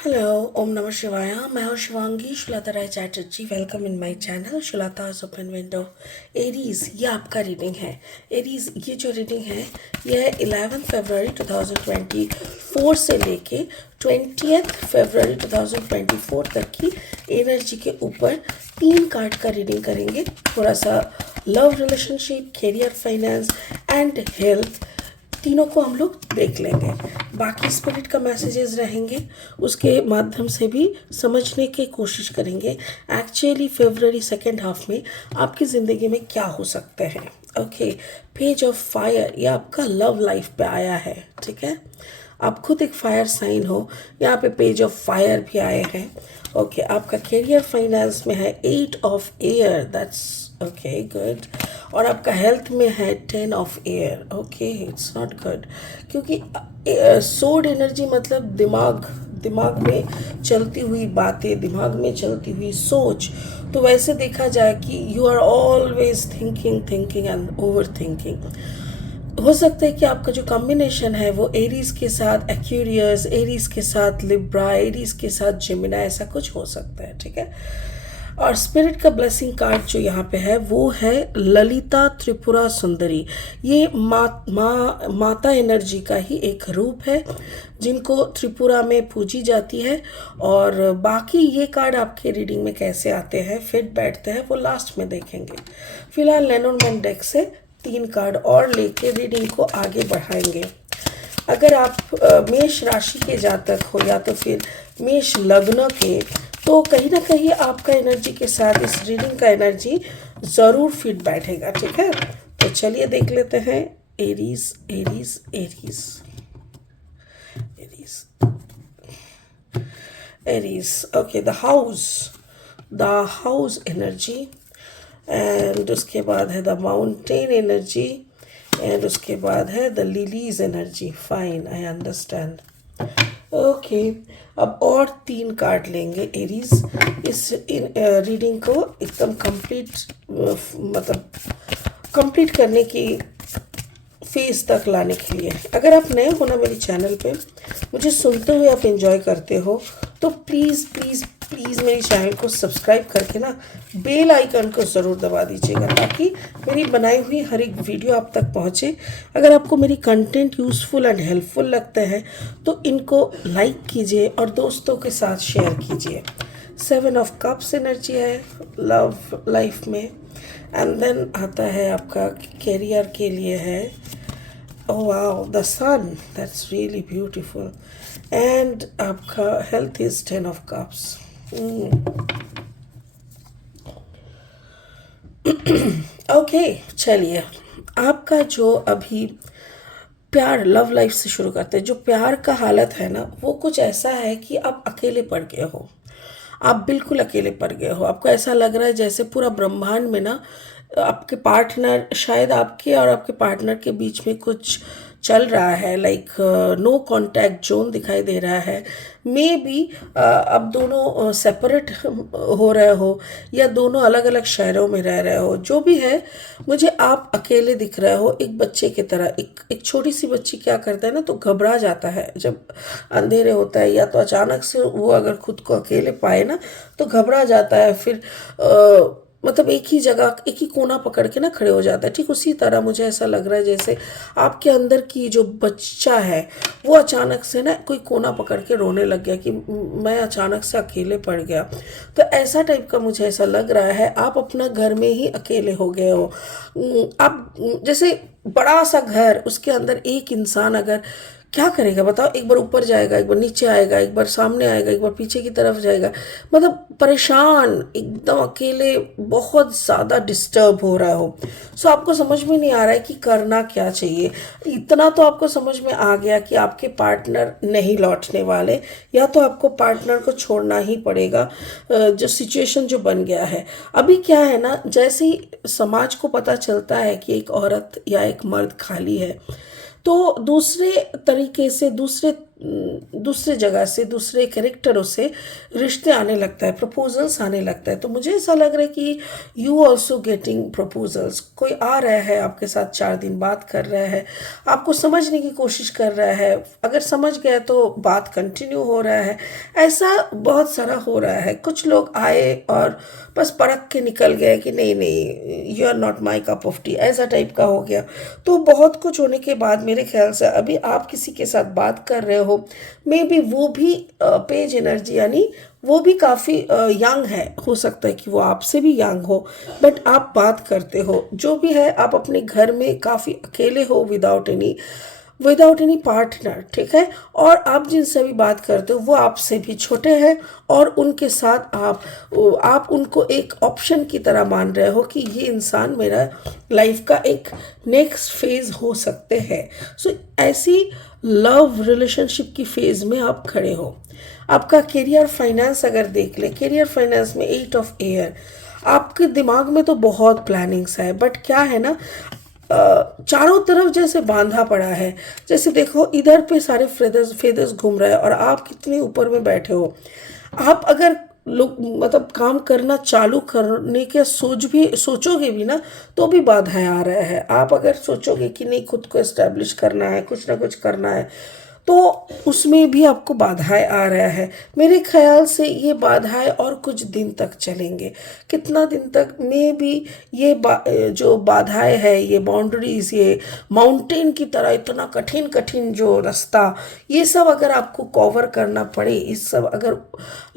Hello, ओम नमः शिवाय। मैं हूँ Shivangi Shulata Rai Chatterjee. Welcome in my channel Shulata's open window. Aries, ये आपका रीडिंग है। एरीज, ये जो रीडिंग है ये है 11 फरवरी 2024 से लेके 20th फरवरी 2024 तक की एनर्जी के ऊपर 3 कार्ड का रीडिंग करेंगे। थोड़ा सा love, relationship, career, finance and health, तीनों को हम लोग देख लेंगे। बाकी स्पिरिट का मैसेजेस रहेंगे, उसके माध्यम से भी समझने की कोशिश करेंगे एक्चुअली फरवरी सेकेंड हाफ में आपकी ज़िंदगी में क्या हो सकते हैं। ओके, पेज ऑफ फायर, ये आपका लव लाइफ पे आया है। ठीक है, आप खुद एक फायर साइन हो, यहाँ पे पेज ऑफ फायर भी आए हैं। ओके, आपका करियर फाइनेंस में है 8 of air, that's okay good. और आपका हेल्थ में है 10 of air. Okay, it's not good, क्योंकि सोड एनर्जी मतलब दिमाग, दिमाग में चलती हुई बातें, दिमाग में चलती हुई सोच। तो वैसे देखा जाए कि you are always thinking thinking and over thinking. हो सकता है कि आपका जो कॉम्बिनेशन है वो एरीज के साथ एक्यूरियस, एरीज के साथ लिब्रा, एरीज के साथ जेमिना, ऐसा कुछ हो सकता है। ठीक है, और स्पिरिट का ब्लेसिंग कार्ड जो यहाँ पे है वो है ललिता त्रिपुरा सुंदरी। ये माता एनर्जी का ही एक रूप है जिनको त्रिपुरा में पूजी जाती है। और बाकी ये कार्ड आपके रीडिंग में कैसे आते हैं, फिट बैठते हैं, वो लास्ट में देखेंगे। फिलहाल लेनोर्मैन डेक से 3 कार्ड और लेके रीडिंग को आगे बढ़ाएंगे। अगर आप मेष राशि के जातक हो या तो फिर मेष लग्न के, तो कहीं ना कहीं आपका एनर्जी के साथ इस रीडिंग का एनर्जी ज़रूर फिट बैठेगा। ठीक है, तो चलिए देख लेते हैं। Aries Aries Aries Aries Aries, okay, the house energy, and उसके बाद है द माउंटेन एनर्जी, एंड उसके बाद है the lilies energy. Fine, I understand. Okay, अब और 3 कार्ड लेंगे एरीज, इस रीडिंग को एकदम कंप्लीट, मतलब कंप्लीट करने की फेस तक लाने के लिए। अगर आप नए हो ना मेरे चैनल पे, मुझे सुनते हुए आप एंजॉय करते हो, तो प्लीज़ प्लीज़ प्लीज़ मेरे चैनल को सब्सक्राइब करके ना बेल आइकन को ज़रूर दबा दीजिएगा, ताकि मेरी बनाई हुई हर एक वीडियो आप तक पहुँचे। अगर आपको मेरी कंटेंट यूज़फुल एंड हेल्पफुल लगते हैं तो इनको लाइक कीजिए और दोस्तों के साथ शेयर कीजिए। 7 ऑफ कप्स एनर्जी है लव लाइफ में। एंड देन आता है आपका करियर के लिए है, oh wow, the sun, that's really beautiful. And आपका health is 10 of cups. Okay, चलिए, आपका जो अभी प्यार, लव लाइफ से शुरू करते हैं। जो प्यार का हालत है ना, वो कुछ ऐसा है कि आप अकेले पड़ गए हो। आप बिल्कुल अकेले पड़ गए हो। आपको ऐसा लग रहा है जैसे पूरा ब्रह्मांड में ना आपके पार्टनर, शायद आपके और आपके पार्टनर के बीच में कुछ चल रहा है, लाइक नो कांटेक्ट जोन दिखाई दे रहा है। मे बी अब दोनों सेपरेट हो रहे हो या दोनों अलग अलग शहरों में रह रहे हो, जो भी है, मुझे आप अकेले दिख रहे हो एक बच्चे की तरह। एक छोटी सी बच्ची क्या करता है ना, तो घबरा जाता है जब अंधेरे होता है, या तो अचानक से वो अगर खुद को अकेले पाए ना तो घबरा जाता है। फिर मतलब एक ही जगह, एक ही कोना पकड़ के ना खड़े हो जाता है। ठीक उसी तरह मुझे ऐसा लग रहा है जैसे आपके अंदर की जो बच्चा है वो अचानक से ना कोई कोना पकड़ के रोने लग गया कि मैं अचानक से अकेले पड़ गया। तो ऐसा टाइप का मुझे ऐसा लग रहा है। आप अपना घर में ही अकेले हो गए हो। आप जैसे बड़ा सा घर, उसके अंदर एक इंसान अगर क्या करेगा बताओ? एक बार ऊपर जाएगा, एक बार नीचे आएगा, एक बार सामने आएगा, एक बार पीछे की तरफ जाएगा, मतलब परेशान, एकदम अकेले, बहुत ज़्यादा डिस्टर्ब हो रहा हो। सो आपको समझ में नहीं आ रहा है कि करना क्या चाहिए। इतना तो आपको समझ में आ गया कि आपके पार्टनर नहीं लौटने वाले, या तो आपको पार्टनर को छोड़ना ही पड़ेगा। जो सिचुएशन जो बन गया है अभी, क्या है ना, जैसे ही समाज को पता चलता है कि एक औरत या एक मर्द खाली है, तो दूसरे तरीके से, दूसरे दूसरे जगह से, दूसरे कैरेक्टरों से रिश्ते आने लगता है, प्रपोजल्स आने लगता है। तो मुझे ऐसा लग रहा है कि यू ऑल्सो गेटिंग प्रपोजल्स। कोई आ रहा है आपके साथ, 4 दिन बात कर रहा है, आपको समझने की कोशिश कर रहा है, अगर समझ गए तो बात कंटिन्यू हो रहा है। ऐसा बहुत सारा हो रहा है। कुछ लोग आए और बस परख के निकल गए कि नहीं नहीं, you are not my cup of tea, ऐसा टाइप का हो गया। तो बहुत कुछ होने के बाद मेरे ख्याल से अभी आप किसी के साथ बात कर रहे हो, मे बी वो भी पेज एनर्जी, यानी वो भी काफ़ी यंग है, हो सकता है कि वो आपसे भी यंग हो, बट आप बात करते हो। जो भी है, आप अपने घर में काफ़ी अकेले हो, विदाउट एनी पार्टनर, ठीक है। और आप जिनसे भी बात करते हो वो आपसे भी छोटे हैं, और उनके साथ आप उनको एक ऑप्शन की तरह मान रहे हो कि ये इंसान मेरा लाइफ का एक नेक्स्ट फेज हो सकते हैं। सो ऐसी लव रिलेशनशिप की फेज में आप खड़े हो। आपका करियर फाइनेंस अगर देख ले, करियर फाइनेंस में 8 ऑफ एयर, आपके दिमाग में तो बहुत प्लानिंग्स है, बट क्या है ना, चारों तरफ जैसे बांधा पड़ा है। जैसे देखो, इधर पे सारे फेदर्स फेदर्स घूम रहे हैं और आप कितने ऊपर में बैठे हो। आप अगर लोग मतलब काम करना चालू करने के सोचोगे भी ना, तो भी बाधाएं आ रहे हैं। आप अगर सोचोगे कि नहीं, खुद को एस्टेब्लिश करना है, कुछ ना कुछ करना है, तो उसमें भी आपको बाधाएं आ रहा है। मेरे ख्याल से ये बाधाएं और कुछ दिन तक चलेंगे। कितना दिन तक, मे बी ये जो बाधाएं है, ये बाउंड्रीज, ये माउंटेन की तरह इतना कठिन कठिन जो रास्ता, ये सब अगर आपको कवर करना पड़े, इस सब अगर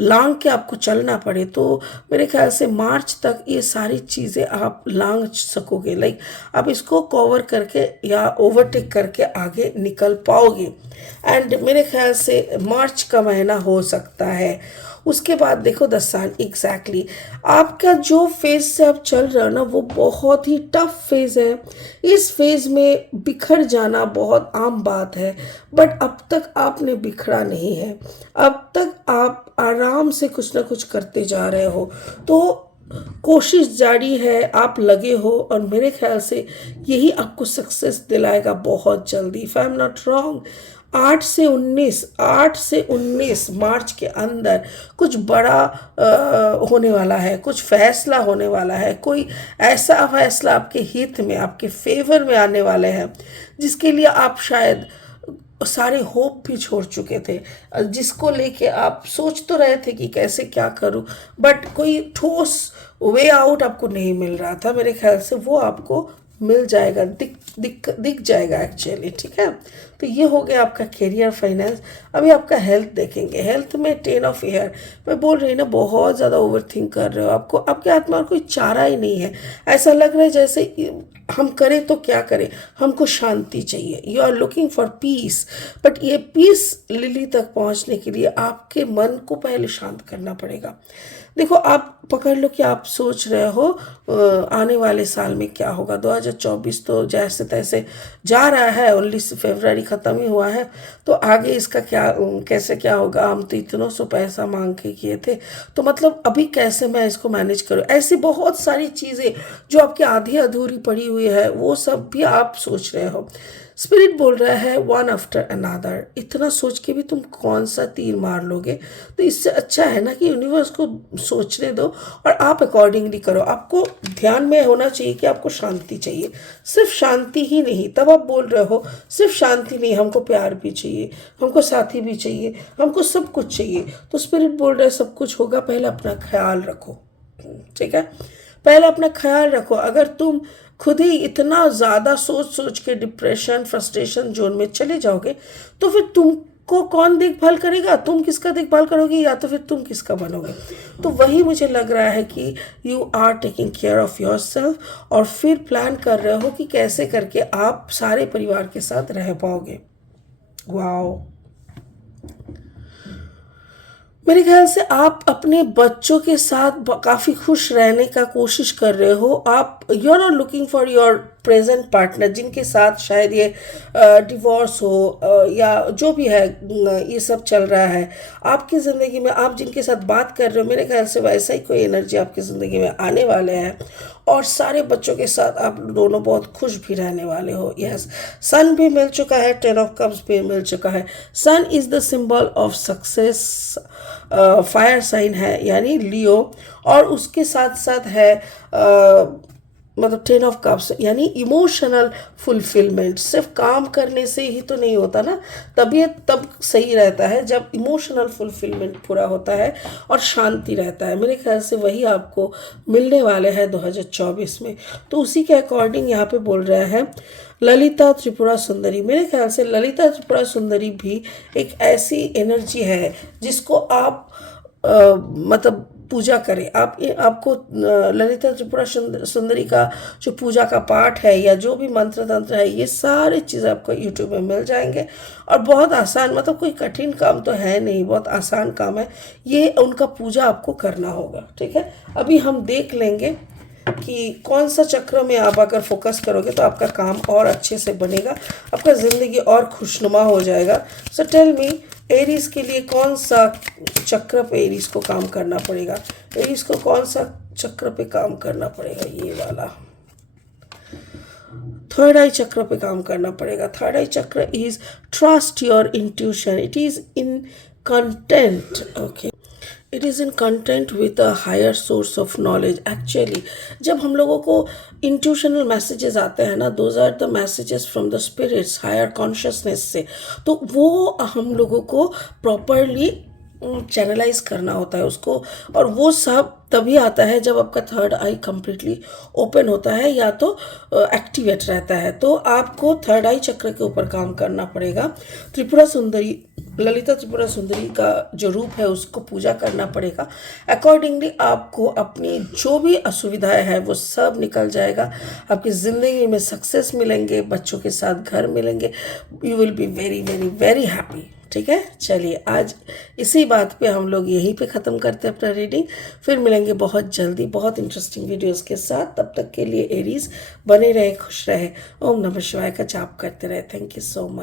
लांग के आपको चलना पड़े, तो मेरे ख्याल से मार्च तक ये सारी चीज़ें आप लांग सकोगे। लाइक आप इसको कवर करके या ओवरटेक करके आगे निकल पाओगे। एंड मेरे ख्याल से मार्च का महीना हो सकता है। उसके बाद देखो 10 साल एग्जैक्टली आपका जो फेज से आप चल रहे हो ना, वो बहुत ही टफ फेज है। इस फेज में बिखर जाना बहुत आम बात है, बट अब तक आपने बिखरा नहीं है। अब तक आप आराम से कुछ ना कुछ करते जा रहे हो। तो कोशिश जारी है, आप लगे हो, और मेरे ख्याल से यही आपको सक्सेस दिलाएगा बहुत जल्दी। If I am not wrong, 8 से 19 मार्च के अंदर कुछ बड़ा होने वाला है, कुछ फैसला होने वाला है। कोई ऐसा फैसला आपके हित में, आपके फेवर में आने वाले हैं, जिसके लिए आप शायद सारे होप भी छोड़ चुके थे, जिसको लेके आप सोच तो रहे थे कि कैसे क्या करूं, बट कोई ठोस वे आउट आपको नहीं मिल रहा था। मेरे ख्याल से वो आपको मिल जाएगा, दिख जाएगा एक्चुअली, ठीक है। तो ये हो गया आपका करियर फाइनेंस। अभी आपका हेल्थ देखेंगे। हेल्थ में 10 ऑफ एयर, मैं बोल रही ना, बहुत ज़्यादा ओवर थिंक कर रहे हो। आपको आपके हाथ में और कोई चारा ही नहीं है। ऐसा लग रहा है जैसे हम करें तो क्या करें, हमको शांति चाहिए। You are looking for peace, but ये पीस लिली तक पहुंचने के लिए आपके मन को पहले शांत करना पड़ेगा। देखो, आप पकड़ लो कि आप सोच रहे हो आने वाले साल में क्या होगा। 2024 तो जैसे तैसे जा रहा है, 19 फरवरी ख़त्म ही हुआ है, तो आगे इसका क्या कैसे क्या होगा। हम तो इतनों सौ पैसा मांग के किए थे, तो मतलब अभी कैसे मैं इसको मैनेज करूँ। ऐसी बहुत सारी चीज़ें जो आपकी आधी अधूरी पड़ी हुई है, वो सब भी आप सोच रहे हो। स्पिरिट बोल रहा है वन आफ्टर अनादर। इतना सोच के भी तुम कौन सा तीर मार लोगे। तो इससे अच्छा है ना कि यूनिवर्स को सोचने दो और आप अकॉर्डिंगली करो। आपको ध्यान में होना चाहिए कि आपको शांति चाहिए, सिर्फ शांति ही नहीं। तब आप बोल रहे हो सिर्फ शांति नहीं, हमको प्यार भी चाहिए, हमको साथी भी चाहिए, हमको सब कुछ चाहिए। तो स्पिरिट बोल रहा है सब कुछ होगा, पहले अपना ख्याल रखो, ठीक है। पहले अपना ख्याल रखो। अगर तुम खुद ही इतना ज़्यादा सोच सोच के डिप्रेशन फ्रस्ट्रेशन जोन में चले जाओगे, तो फिर तुमको कौन देखभाल करेगा। तुम किसका देखभाल करोगे, या तो फिर तुम किसका बनोगे। तो वही मुझे लग रहा है कि you are taking care of yourself, और फिर प्लान कर रहे हो कि कैसे करके आप सारे परिवार के साथ रह पाओगे। वाओ, मेरे ख्याल से आप अपने बच्चों के साथ काफ़ी खुश रहने का कोशिश कर रहे हो। आप you are not looking for your present partner, जिनके साथ शायद ये डिवोर्स हो या जो भी है, ये सब चल रहा है आपकी ज़िंदगी में। आप जिनके साथ बात कर रहे हो, मेरे ख्याल से वैसा ही कोई एनर्जी आपकी ज़िंदगी में आने वाले हैं। और सारे बच्चों के साथ आप दोनों बहुत खुश भी रहने वाले हो। यस, सन भी मिल चुका है, 10 of Cups भी मिल चुका है। Sun is the symbol of success, fire sign है यानी लियो, और उसके साथ साथ है मतलब 10 of Cups यानी इमोशनल फुलफिलमेंट। सिर्फ काम करने से ही तो नहीं होता ना, तबीयत तब सही रहता है जब इमोशनल फुलफिलमेंट पूरा होता है और शांति रहता है। मेरे ख्याल से वही आपको मिलने वाले हैं 2024 में। तो उसी के अकॉर्डिंग यहाँ पे बोल रहा है ललिता त्रिपुरा सुंदरी। मेरे ख्याल से ललिता त्रिपुरा सुंदरी भी एक ऐसी एनर्जी है जिसको आप मतलब पूजा करें। आपको ललिता त्रिपुरा सुंदरी का जो पूजा का पाठ है या जो भी मंत्र तंत्र है, ये सारी चीज़ें आपको यूट्यूब में मिल जाएंगे। और बहुत आसान, मतलब कोई कठिन काम तो है नहीं, बहुत आसान काम है ये। उनका पूजा आपको करना होगा, ठीक है। अभी हम देख लेंगे कि कौन सा चक्र में आप अगर फोकस करोगे तो आपका काम और अच्छे से बनेगा, आपका ज़िंदगी और खुशनुमा हो जाएगा। सो टेल मी, एरीज के लिए कौन सा चक्र पे एरीज को काम करना पड़ेगा? एरीज को कौन सा चक्र पे काम करना पड़ेगा? ये वाला थर्ड आई चक्र पे काम करना पड़ेगा। Third eye chakra is trust your intuition. It is in content, okay, it is in content with a higher source of knowledge. Actually जब हम लोगों को इंट्यूशनल मैसेजेस आते हैं ना, those are the messages from the spirits, higher consciousness से, तो वो हम लोगों को प्रॉपरली चैनलाइज करना होता है उसको। और वो सब तभी आता है जब आपका थर्ड आई कंप्लीटली ओपन होता है या तो एक्टिवेट रहता है। तो आपको थर्ड आई चक्र के ऊपर काम करना पड़ेगा। त्रिपुरा सुंदरी, ललिता त्रिपुरा सुंदरी का जो रूप है उसको पूजा करना पड़ेगा। अकॉर्डिंगली आपको अपनी जो भी असुविधाएं हैं वो सब निकल जाएगा। आपकी ज़िंदगी में सक्सेस मिलेंगे, बच्चों के साथ घर मिलेंगे, you will be very very very happy, ठीक है। चलिए आज इसी बात पे हम लोग यहीं पे ख़त्म करते हैं अपना रीडिंग। फिर मिलेंगे बहुत जल्दी बहुत इंटरेस्टिंग वीडियोस के साथ। तब तक के लिए एरीज बने रहे, खुश रहे, ओम नमः शिवाय का जाप करते रहे। Thank you so much.